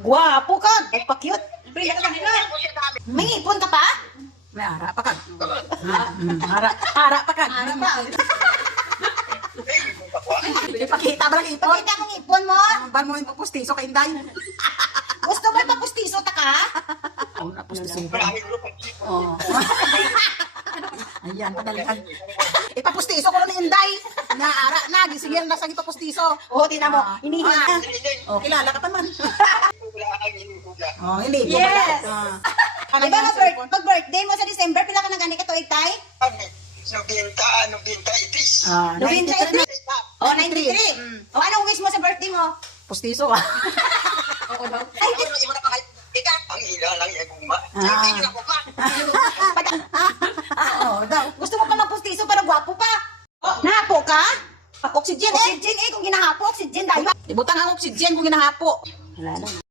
Gwapo ka. Nagpa-cute. May ipon ka pa? May ara pa ka. Ara pa ka. Ipakita ba lang ipon? Pakita mong ipon mo. Ban mo yung papustiso kay Inday. Gusto mo ipapustiso ta ka? Oo, napustiso ko. Oo. Ayan, padalikan. Ipapustiso ko ni Inday. Naara na, gisingin na sa ipapustiso. Oo, tinan mo. Hinihinga. Oh, kilala ka pa man. Oh, hindi. Yes. Ano Di ba pag-birthday mo sa December, pila ka na gani ka tuig tay? Nobinta itis. 93. Oh, 93. O, anong wish mo sa birthday mo? Pustiso ka. Ay, Ang ila lang yung guma. Oo, daw. gusto mo pa magpustiso para gwapo pa? Nahapo ka? Oxygen eh. Oxygen eh. Kung ginahapo, oxygen tayo. Ibutang ang oxygen kung ginahapo. Wala lang.